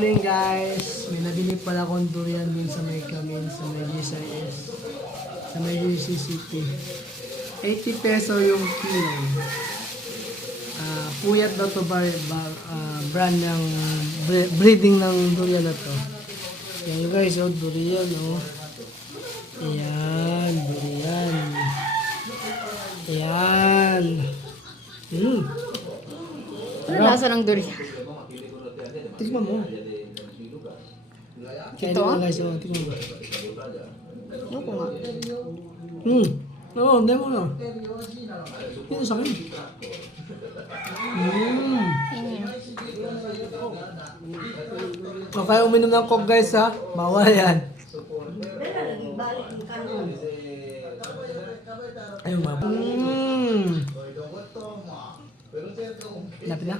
morning guys. May nabili pala akong durian din sa may kamin sa may GCS. Sa may GCCP. 80 peso yung kilo. Puyat daw to brand ng breeding ng durian na to. Yan guys, oh, durian oh. Ayan, durian. Ayan. Ano lasa ng durian? Tikman mo. Ito? Guys, oh, tikman mo. Ano ko nga? Oo, hindi mo na. Ito sa akin. Okay, uminom ng coke guys ha. Bawal yan. Ayun ba? Lapit na.